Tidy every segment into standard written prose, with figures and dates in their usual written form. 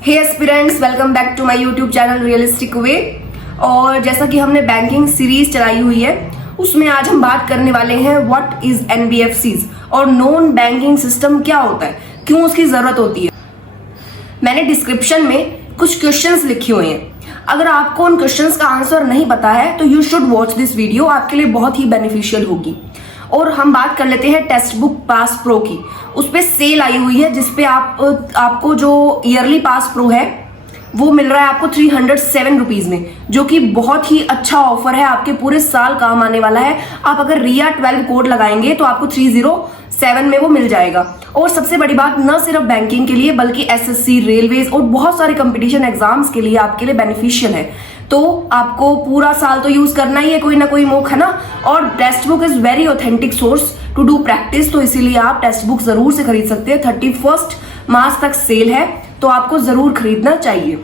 Hey aspirants, welcome back to my YouTube channel realistic way. और जैसा कि हमने बैंकिंग सीरीज चलाई हुई है, उसमें आज हम बात करने वाले हैं व्हाट इज एनबीएफसीज और नॉन बैंकिंग सिस्टम क्या होता है, क्यों उसकी जरूरत होती है। मैंने डिस्क्रिप्शन में कुछ क्वेश्चंस लिखे हुए हैं। अगर आपको उन क्वेश्चंस का आंसर नहीं पता है तो you should watch this video, आपके लिए बहुत ही बेनिफिशियल होगी। और हम बात कर लेते हैं टेक्स्ट बुक पास प्रो की। उस पे सेल आई हुई है जिसपे आपको जो ईयरली पास प्रो है वो मिल रहा है आपको 307 रुपीज में, जो कि बहुत ही अच्छा ऑफर है, आपके पूरे साल काम आने वाला है। आप अगर रिया 12 कोड लगाएंगे तो आपको 307 में वो मिल जाएगा। और सबसे बड़ी बात, न सिर्फ बैंकिंग के लिए बल्कि एसएससी, रेलवेज और बहुत सारे कंपटीशन एग्जाम्स के लिए आपके लिए बेनिफिशियल है। तो आपको पूरा साल तो यूज करना ही है, कोई ना कोई मोक है ना। और text book is very authentic source to do practice, तो इसीलिए आप टेक्स्ट बुक जरूर से खरीद सकते हैं। 31 मार्च तक सेल है, तो आपको जरूर खरीदना चाहिए,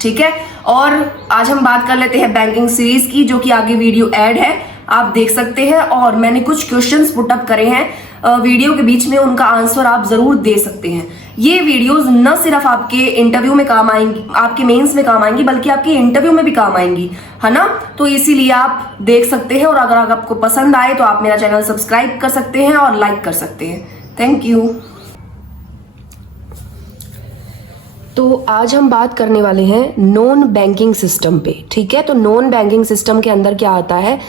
ठीक है। और आज हम बात कर लेते हैं बैंकिंग सीरीज की, जो कि आगे वीडियो ऐड है, आप देख सकते हैं। और मैंने कुछ क्वेश्चंस पुट अप करे हैं वीडियो के बीच में, उनका आंसर आप जरूर दे सकते हैं। ये वीडियोस न सिर्फ आपके इंटरव्यू में काम आएंगी, आपके मेंस में काम आएंगी, बल्कि आपके इंटरव्यू में भी काम आएंगी, है ना। तो इसीलिए आप देख सकते हैं। और अगर आपको पसंद आए तो आप मेरा चैनल सब्सक्राइब कर सकते हैं और लाइक कर सकते हैं। Thank you. तो आज हम बात करने वाले हैं नॉन बैंकिंग सिस्टम पे, ठीक है। तो नॉन बैंकिंग सिस्टम के अंदर क्या आता है,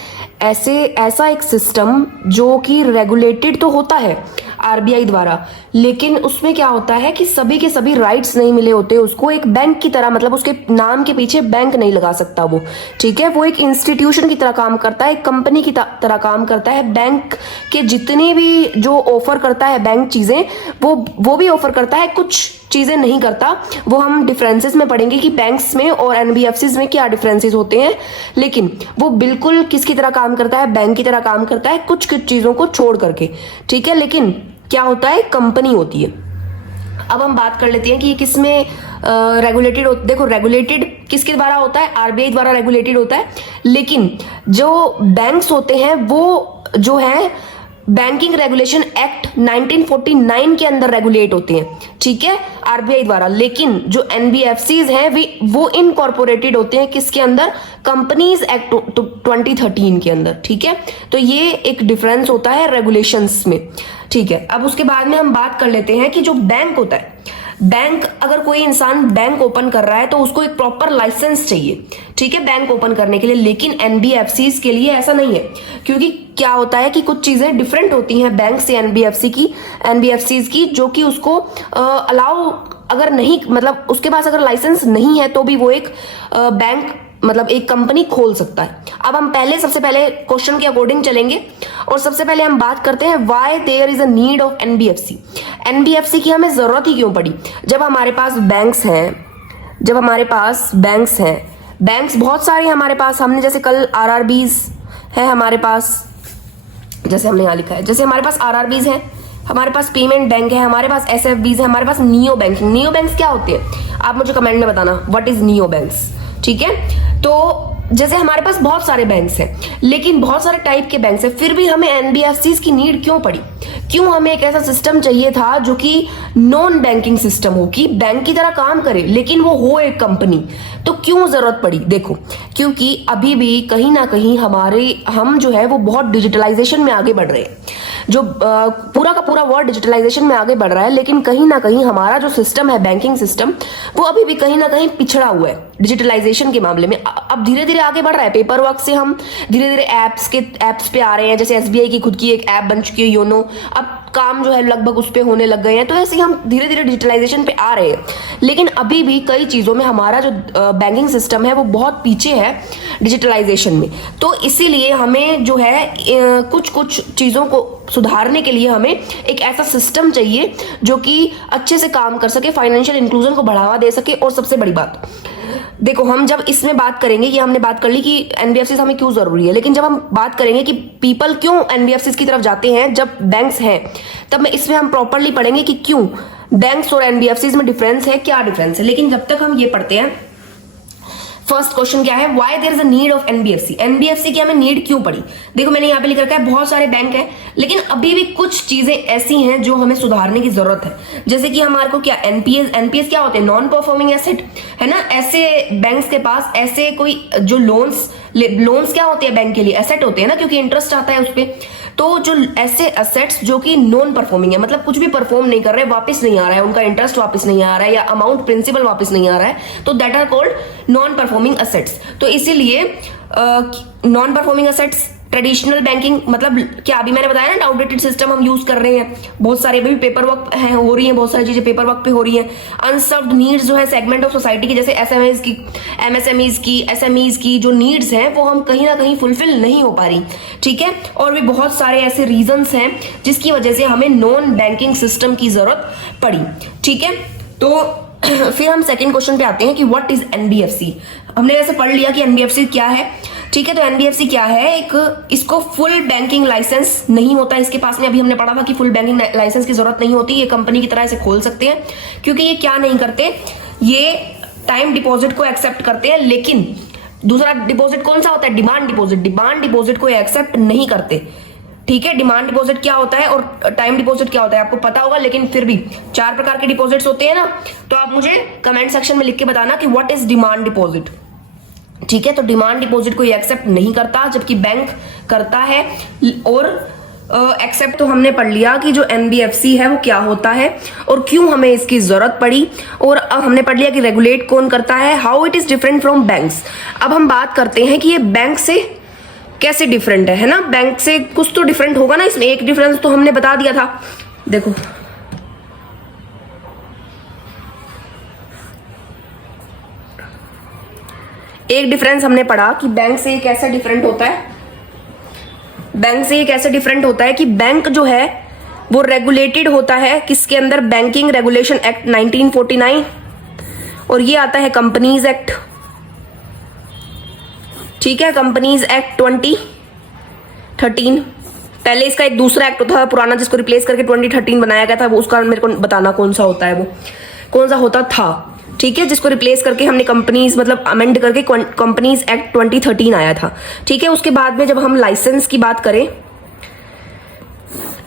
ऐसा एक सिस्टम जो कि रेगुलेटेड तो होता है आरबीआई द्वारा, लेकिन उसमें क्या होता है कि सभी के सभी राइट्स नहीं मिले होते उसको। एक बैंक की तरह, मतलब उसके नाम के पीछे बैंक नहीं लगा सकता वो, ठीक है। वो एक इंस्टीट्यूशन की तरह काम करता है, एक कंपनी की तरह काम करता है। बैंक के जितने भी जो ऑफर करता है बैंक चीजें, वो भी ऑफर करता है, कुछ चीजें नहीं करता। वो हम डिफरेंसेस में पढ़ेंगे कि बैंक्स में और एनबीएफसीज में क्या डिफरेंसेस होते हैं। लेकिन वो बिल्कुल किसकी तरह काम करता है, बैंक की तरह काम करता है, कुछ कुछ चीजों को छोड़ करके, ठीक है। लेकिन क्या होता है, कंपनी होती है। अब हम बात कर लेते हैं कि ये किस में रेगुलेटेड देखो, रेगुलेटेड किसके द्वारा होता है, आरबीआई द्वारा रेगुलेटेड होता है। लेकिन जो बैंक्स होते हैं वो जो है बैंकिंग रेगुलेशन एक्ट 1949 के अंदर रेगुलेट होते हैं, ठीक है, आरबीआई द्वारा। लेकिन जो एनबीएफसीज हैं वो इनकॉर्पोरेटेड होते हैं किसके अंदर, कंपनीज एक्ट 2013 के अंदर, ठीक है। तो ये एक डिफरेंस होता है रेगुलेशंस में, ठीक है। अब उसके बाद में हम बात कर लेते हैं कि जो बैंक होता है, बैंक, अगर कोई इंसान बैंक ओपन कर रहा है तो उसको एक प्रॉपर लाइसेंस चाहिए, ठीक है, बैंक ओपन करने के लिए। लेकिन एनबीएफसीज के लिए ऐसा नहीं है, क्योंकि क्या होता है कि कुछ चीजें डिफरेंट होती हैं बैंक से एनबीएफसीज की, जो कि उसको अलाउ अगर नहीं, मतलब उसके पास अगर लाइसेंस नहीं है तो भी वो एक बैंक, मतलब एक कंपनी खोल सकता है। अब हम सबसे पहले क्वेश्चन के अकॉर्डिंग चलेंगे और सबसे पहले हम बात करते हैं why there is a need of NBFC. NBFC की हमें जरूरत ही क्यों पड़ी, जब हमारे पास बैंक्स हैं, बैंक्स बहुत सारे हमारे पास, हमने जैसे कल आरआरबीज है हमारे पास, जैसे हमने यहाँ लिखा है, जैसे हमारे पास आरआरबीज है, हमारे पास पेमेंट बैंक है, हमारे पास एसएफबीज है, हमारे पास नियो बैंकिंग। नियो बैंक्स क्या होते हैं, आप मुझे कमेंट में बताना व्हाट इज नियो बैंक्स, ठीक है। तो जैसे हमारे पास बहुत सारे बैंक्स हैं, लेकिन बहुत सारे टाइप के बैंक्स हैं, फिर भी हमें एनबीएफसीज की नीड क्यों पड़ी, क्यों हमें एक ऐसा सिस्टम चाहिए था जो कि नॉन बैंकिंग सिस्टम हो, कि बैंक की तरह काम करे लेकिन वो हो एक कंपनी। तो क्यों जरूरत पड़ी, देखो, क्योंकि अभी भी कहीं ना कहीं हम जो है वो बहुत डिजिटलाइजेशन में आगे बढ़ रहे हैं, जो पूरा का पूरा वर्ल्ड डिजिटलाइजेशन में आगे बढ़ रहा है। लेकिन कहीं ना कहीं हमारा जो सिस्टम है, बैंकिंग सिस्टम, वो अभी भी कहीं ना कहीं पिछड़ा हुआ है डिजिटलाइजेशन के मामले में। अब धीरे धीरे आगे बढ़ रहा है, पेपर वर्क से हम धीरे धीरे एप्स पे आ रहे हैं। जैसे एसबीआई की खुद की एक ऐप बन चुकी है योनो, अब काम जो है लगभग उस पे होने लग गए हैं। तो ऐसे ही हम धीरे धीरे डिजिटलाइजेशन पे आ रहे हैं, लेकिन अभी भी कई चीजों में हमारा जो बैंकिंग सिस्टम है वो बहुत पीछे है डिजिटलाइजेशन में। तो इसीलिए हमें जो है कुछ कुछ चीजों को सुधारने के लिए हमें एक ऐसा सिस्टम चाहिए जो कि अच्छे से काम कर सके, फाइनेंशियल इंक्लूजन को बढ़ावा दे सके। और सबसे बड़ी बात, देखो, हम जब इसमें बात करेंगे, ये हमने बात कर ली कि एनबीएफसी हमें क्यों जरूरी है, लेकिन जब हम बात करेंगे कि पीपल क्यों एनबीएफसी की तरफ जाते हैं जब बैंक्स हैं, तब में इसमें हम प्रॉपरली पढ़ेंगे कि क्यों बैंक्स और एनबीएफसी में डिफरेंस है, क्या डिफरेंस है। लेकिन जब तक हम ये पढ़ते हैं, फर्स्ट क्वेश्चन क्या है, why there is a need of NBFC. NBFC की हमें नीड क्यों पड़ी। देखो मैंने यहाँ पे लिख रखा है बहुत सारे बैंक हैं, लेकिन अभी भी कुछ चीजें ऐसी हैं जो हमें सुधारने की जरूरत है। जैसे कि हमारे को क्या एनपीएस क्या होते हैं, नॉन परफॉर्मिंग एसेट, है ना। ऐसे बैंक्स के पास ऐसे कोई जो लोन्स क्या होते हैं बैंक के लिए, एसेट होते हैं ना, क्योंकि इंटरेस्ट आता है उस पर। तो जो ऐसे एसेट्स जो कि नॉन परफॉर्मिंग है, मतलब कुछ भी परफॉर्म नहीं कर रहे, वापस नहीं आ रहा है, उनका इंटरेस्ट वापस नहीं आ रहा है, या अमाउंट प्रिंसिपल वापस नहीं आ रहा है, तो that are called non performing assets. तो इसीलिए non performing assets traditional banking, मतलब क्या अभी मैंने बताया ना, आउटडेटेड सिस्टम हम यूज कर रहे हैं, बहुत सारे अभी पेपर वर्क है, हो रही है, बहुत सारी चीजें पेपर वर्क पे हो रही है। अनसर्व्ड नीड्स जो है सेगमेंट ऑफ सोसाइटी की, जैसे एसएमएस की, एमएसएमईज की, एसएमईज की जो नीड्स हैं वो हम कहीं ना कहीं फुलफिल नहीं हो पा रही, ठीक है। और भी बहुत सारे ऐसे रीजंस हैं जिसकी वजह से हमें नॉन बैंकिंग सिस्टम की जरूरत पड़ी, ठीक है। तो फिर हम सेकंड क्वेश्चन पे आते हैं कि व्हाट इज एनबीएफसी। हमने वैसे पढ़ लिया कि एनबीएफसी क्या है, ठीक है। तो एनबीएफसी क्या है, एक इसको फुल बैंकिंग लाइसेंस नहीं होता इसके पास में। अभी हमने पढ़ा था कि फुल बैंकिंग लाइसेंस की जरूरत नहीं होती, ये कंपनी की तरह इसे खोल सकते हैं, क्योंकि ये क्या नहीं करते, ये टाइम डिपॉजिट को एक्सेप्ट करते हैं। लेकिन दूसरा डिपॉजिट कौन सा होता है, डिमांड डिपॉजिट। डिमांड डिपॉजिट को एक्सेप्ट नहीं करते, ठीक है। डिमांड डिपॉजिट क्या होता है और टाइम डिपॉजिट क्या होता है आपको पता होगा, लेकिन फिर भी 4 प्रकार के डिपॉजिट्स होते हैं ना। तो आप मुझे कमेंट सेक्शन में लिख के बताना कि व्हाट इज डिमांड डिपॉजिट, ठीक है। तो डिमांड डिपॉजिट को ये एक्सेप्ट नहीं करता, जबकि बैंक करता है। और एक्सेप्ट तो हमने पढ़ लिया कि जो एनबीएफसी है वो क्या होता है और क्यों हमें इसकी जरूरत पड़ी। और अब हमने पढ़ लिया कि रेगुलेट कौन करता है, how it is different from banks. अब हम बात करते हैं कि ये बैंक से कैसे डिफरेंट है ना। बैंक से कुछ तो डिफरेंट होगा ना, इसमें एक डिफरेंस तो हमने बता दिया था। देखो एक डिफरेंस हमने पढ़ा कि बैंक से ये कैसे डिफरेंट होता है। बैंक से ये कैसे डिफरेंट होता है कि बैंक जो है वो रेगुलेटेड होता है किसके अंदर, बैंकिंग रेगुलेशन एक्ट 1949, और ये आता है कंपनीज एक्ट, ठीक है, कंपनीज एक्ट 2013। पहले इसका एक दूसरा एक्ट था पुराना जिसको रिप्लेस करके 2013 बनाया गया था, वो उसका मेरे को बताना कौन सा होता है, वो कौन सा होता था, ठीक है, जिसको रिप्लेस करके हमने कंपनीज मतलब अमेंड करके कंपनीज एक्ट 2013 आया था, ठीक है। उसके बाद में जब हम लाइसेंस की बात करें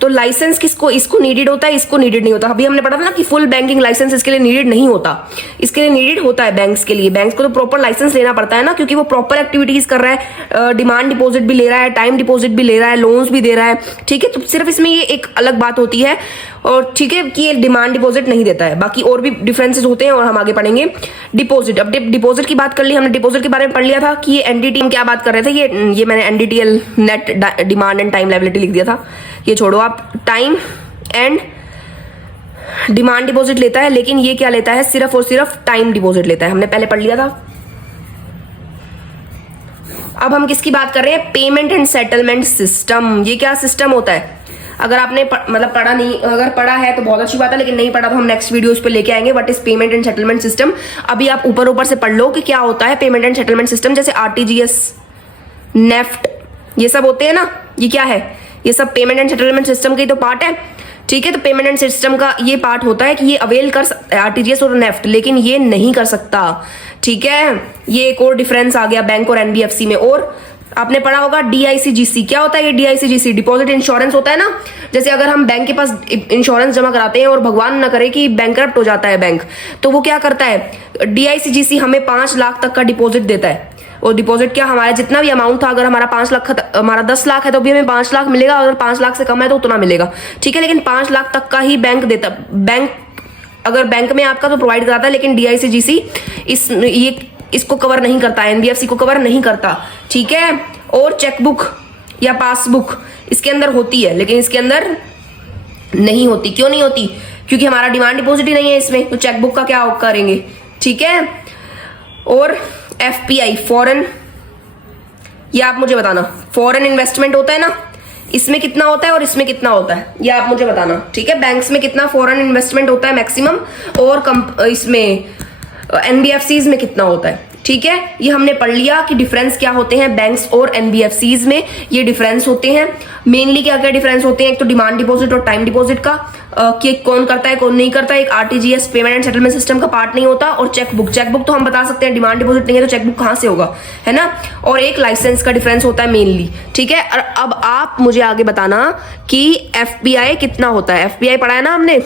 तो लाइसेंस किसको, इसको नीडेड होता है, इसको नीडेड नहीं होता। अभी हमने पढ़ा था ना कि फुल बैंकिंग लाइसेंस इसके लिए नीडेड नहीं होता, इसके लिए नीडेड होता है बैंक्स के लिए। बैंक्स को तो प्रॉपर लाइसेंस लेना पड़ता है ना, क्योंकि वो प्रॉपर एक्टिविटीज कर रहा है, डिमांड डिपॉजिट भी ले रहा है, टाइम डिपॉजिट भी ले रहा है, लोन्स भी दे रहा है, ठीक है। तो सिर्फ इसमें ये एक अलग बात होती है, और ठीक है, कि ये डिमांड डिपॉजिट नहीं देता है। बाकी और भी डिफरेंसेस होते हैं और हम आगे पढ़ेंगे। डिपॉजिट, अब डिपॉजिट की बात कर ली हमने, डिपॉजिट के बारे में पढ़ लिया था कि ये एनडीटी क्या बात कर रहे थे, ये मैंने NDTL net demand and time liability लिख दिया था, ये छोड़ो आप। टाइम एंड डिमांड डिपॉजिट लेता है, लेकिन ये क्या लेता है, सिर्फ और सिर्फ टाइम डिपॉजिट लेता है, हमने पहले पढ़ लिया था। अब हम किसकी बात कर रहे हैं, पेमेंट एंड सेटलमेंट सिस्टम। ये क्या सिस्टम होता है, अगर आपने मतलब पढ़ा नहीं, अगर पढ़ा है तो बहुत अच्छी बात है, लेकिन नहीं पढ़ा तो हम नेक्स्ट वीडियो इस पे लेके आएंगे, what is payment and settlement system. अभी आप ऊपर ऊपर से पढ़ लो कि क्या होता है पेमेंट एंड सेटलमेंट सिस्टम, जैसे आरटीजीएस, नेफ्ट, ये सब होते हैं ना, ये क्या है, ये सब पेमेंट एंड सेटलमेंट सिस्टम के तो पार्ट है, ठीक है। तो पेमेंट एंड सिस्टम का ये पार्ट होता है कि ये अवेल कर सकता है आरटीजीएस और नेफ्ट, लेकिन ये नहीं कर सकता, ठीक है। ये एक और डिफरेंस आ गया बैंक और एनबीएफसी में। और आपने पढ़ा होगा डीआईसीजीसी, क्या होता है ये डीआईसीजीसी, डिपॉजिट इंश्योरेंस होता है ना। जैसे अगर हम बैंक के पास इंश्योरेंस जमा कराते हैं और भगवान न करे कि बैंकरप्ट हो जाता है बैंक, तो वो क्या करता है, डीआईसीजीसी हमें 5 लाख तक का डिपॉजिट देता है। और डिपॉजिट क्या, हमारा जितना भी अमाउंट था, अगर हमारा 5 लाख, हमारा 10 लाख है तो भी हमें 5 लाख मिलेगा, अगर 5 लाख से कम है तो उतना मिलेगा, ठीक है। लेकिन 5 लाख तक का ही बैंक देता, बैंक अगर बैंक में आपका तो प्रोवाइड कराता है, लेकिन डीआईसीजीसी इसको कवर नहीं करता, एनबीएफसी को कवर नहीं करता, ठीक है। और चेकबुक या पासबुक इसके अंदर होती है, लेकिन इसके अंदर नहीं होती। क्यों नहीं होती, क्योंकि हमारा डिमांड डिपॉजिट ही नहीं है इसमें, तो चेकबुक का क्या करेंगे, ठीक है। और एफपीआई, फॉरेन, ये आप मुझे बताना, फॉरेन इन्वेस्टमेंट होता है ना, इसमें कितना होता है और इसमें कितना होता है, ये आप मुझे बताना, ठीक है। बैंक्स में कितना फॉरेन इन्वेस्टमेंट होता है मैक्सिमम, और इसमें एनबीएफसीज में कितना होता है, ठीक है। ये हमने पढ़ लिया कि डिफरेंस क्या होते हैं बैंक्स और एनबीएफसीज में, ये डिफरेंस होते हैं। मेनली क्या क्या डिफरेंस होते हैं, एक तो डिमांड डिपॉजिट और टाइम डिपॉजिट का, कि कौन करता है कौन नहीं करता। एक RTGS payment and settlement system का पार्ट नहीं होता। और चेकबुक तो हम बता सकते हैं, डिमांड डिपॉजिट नहीं है तो चेकबुक कहाँ से होगा, है ना। और एक लाइसेंस का डिफरेंस होता है मेनली, ठीक है। और अब आप मुझे आगे बताना कि एफपीआई कितना होता है। एफपीआई पढ़ा है ना हमने,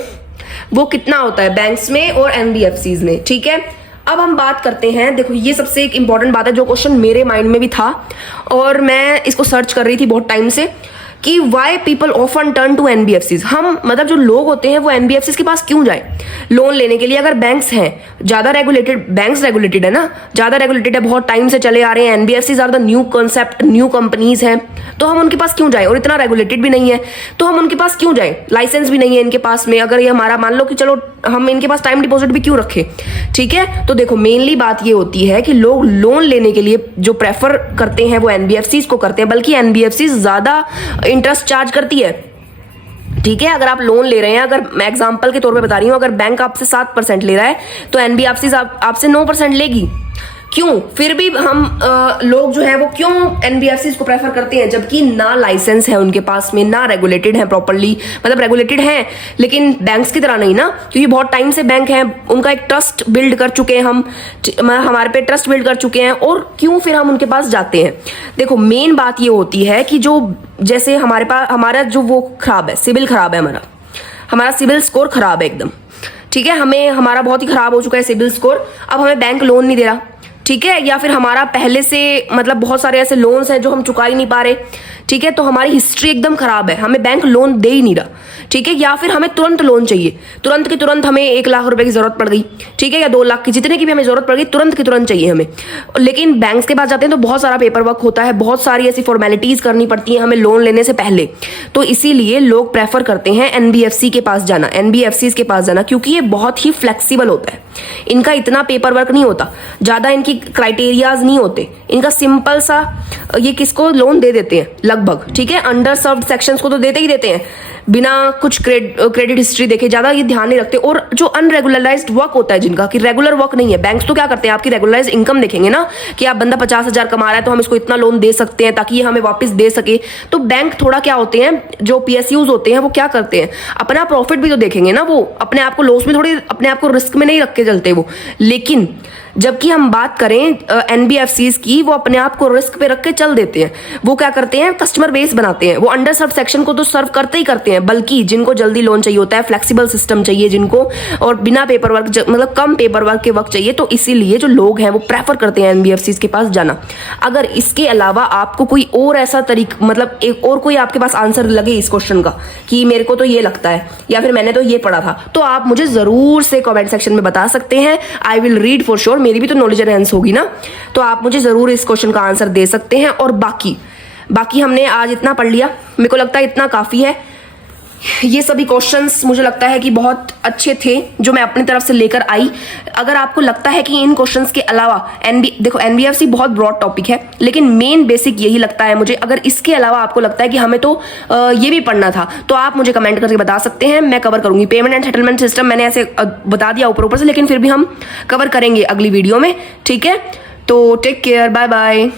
वो कितना होता है बैंक्स में और एनबीएफसीज में, ठीक है। अब हम बात करते हैं, देखो ये सबसे एक इंपॉर्टेंट बात है जो क्वेश्चन मेरे माइंड में भी था और मैं इसको सर्च कर रही थी बहुत टाइम से, कि why people often turn to NBFCs. हम मतलब जो लोग होते हैं वो एनबीएफसीज के पास क्यों जाए लोन लेने के लिए, अगर बैंक्स हैं ज्यादा रेगुलेटेड, बैंक्स रेगुलेटेड है ना, ज्यादा रेगुलेटेड है, बहुत टाइम से चले आ रहे हैं। NBFCs are the new concept, new companies हैं, तो हम उनके पास क्यों जाए, और इतना रेगुलेटेड भी नहीं है तो हम उनके पास क्यों जाए, लाइसेंस भी नहीं है इनके पास में। अगर ये हमारा मान लो कि चलो हम इनके पास टाइम डिपॉजिट भी क्यों रखे, ठीक है। तो देखो मेनली बात ये होती है कि लोग लोन लेने के लिए जो प्रेफर करते हैं वो एनबीएफसीज को करते हैं, बल्कि एनबीएफसीज ज्यादा इंटरेस्ट चार्ज करती है, ठीक है। अगर आप लोन ले रहे हैं, अगर मैं एग्जांपल के तौर पे बता रही हूं, अगर बैंक आपसे 7% ले रहा है तो एनबीएफसी आपसे 9% लेगी। क्यों फिर भी हम लोग जो है वो क्यों एनबीएफसी को प्रेफर करते हैं, जबकि ना लाइसेंस है उनके पास में, ना रेगुलेटेड है प्रॉपर्ली, मतलब रेगुलेटेड है लेकिन बैंक्स की तरह नहीं ना, क्योंकि बहुत टाइम से बैंक है, उनका एक ट्रस्ट बिल्ड कर चुके हैं हम, हमारे पे ट्रस्ट बिल्ड कर चुके हैं। और क्यों फिर हम उनके पास जाते हैं, देखो मेन बात ये होती है कि जो जैसे हमारे पास हमारा जो वो खराब है, सिविल खराब है, हमारा सिविल स्कोर खराब है एकदम, ठीक है। हमें हमारा बहुत ही खराब हो चुका है सिविल स्कोर, अब हमें बैंक लोन नहीं दे रहा, ठीक है। या फिर हमारा पहले से मतलब बहुत सारे ऐसे लोन्स हैं जो हम चुका ही नहीं पा रहे, ठीक है। तो हमारी हिस्ट्री एकदम खराब है, हमें बैंक लोन दे ही नहीं रहा, ठीक है। या फिर हमें तुरंत लोन चाहिए, तुरंत की तुरंत हमें 1 लाख रुपए की जरूरत पड़ गई, ठीक है, या 2 लाख की, जितने की भी हमें जरूरत पड़ गई, तुरंत की तुरंत चाहिए हमें। लेकिन बैंक्स के पास जाते हैं तो बहुत सारा पेपर वर्क होता है, बहुत सारी ऐसी फॉर्मेलिटीज करनी पड़ती है हमें लोन लेने से पहले। तो इसीलिए लोग प्रेफर करते हैं एनबीएफसी के पास जाना, एनबीएफसी के पास जाना, क्योंकि ये बहुत ही फ्लेक्सिबल होता है, इनका इतना पेपर वर्क नहीं होता, ज्यादा इनकी क्राइटेरियाज नहीं होते, इनका सिंपल सा ये किसको लोन दे देते हैं लगभग, ठीक है। अंडर सर्व्ड सेक्शंस को तो देते ही देते हैं बिना कुछ क्रेडिट हिस्ट्री देखे, ज्यादा ये ध्यान नहीं रखते। और जो अनरेगुलराइज्ड वर्क होता है जिनका कि रेगुलर वर्क नहीं है, बैंक्स तो क्या करते हैं, आपकी रेगुलराइज्ड इनकम देखेंगे ना कि आप बंदा 50,000 कमा रहा है तो हम इसको इतना लोन दे सकते हैं ताकि ये हमें वापस दे सके। तो बैंक थोड़ा क्या होते हैं, जो पीएसयूज होते हैं वो क्या करते हैं, अपना प्रॉफिट भी तो देखेंगे ना, वो अपने आप को लॉस में थोड़ी, अपने आप को रिस्क में नहीं रख के चलते वो। लेकिन जबकि हम बात करें एनबीएफसीज की, वो अपने आप को रिस्क पे रख के चल देते हैं। वो क्या करते हैं, कस्टमर बेस बनाते हैं, वो अंडर सर्व सेक्शन को तो सर्व करते ही करते हैं, बल्कि जिनको जल्दी लोन चाहिए होता है, फ्लेक्सिबल सिस्टम चाहिए जिनको, और बिना पेपर वर्क मतलब कम पेपर वर्क के वक्त चाहिए, तो इसीलिए जो लोग हैं वो प्रेफर करते हैं एनबीएफसीज के पास जाना। अगर इसके अलावा आपको कोई और ऐसा तरीका, मतलब एक और कोई आपके पास आंसर लगे इस क्वेश्चन का कि मेरे को तो ये लगता है या फिर मैंने तो ये पढ़ा था, तो आप मुझे जरूर से कमेंट सेक्शन में बता सकते हैं। I will read for sure, मेरी भी तो नॉलेज एनहांस होगी ना, तो आप मुझे जरूर इस क्वेश्चन का आंसर दे सकते हैं। और बाकी हमने आज इतना पढ़ लिया, मेरे को लगता है इतना काफी है। ये सभी क्वेश्चंस मुझे लगता है कि बहुत अच्छे थे जो मैं अपनी तरफ से लेकर आई। अगर आपको लगता है कि इन क्वेश्चंस के अलावा देखो एनबीएफसी बहुत ब्रॉड टॉपिक है, लेकिन मेन बेसिक यही लगता है मुझे। अगर इसके अलावा आपको लगता है कि हमें तो ये भी पढ़ना था, तो आप मुझे कमेंट करके बता सकते हैं, मैं कवर करूंगी। पेमेंट एंड सेटलमेंट सिस्टम मैंने ऐसे बता दिया ऊपर से, लेकिन फिर भी हम कवर करेंगे अगली वीडियो में, ठीक है। तो टेक केयर, बाय बाय।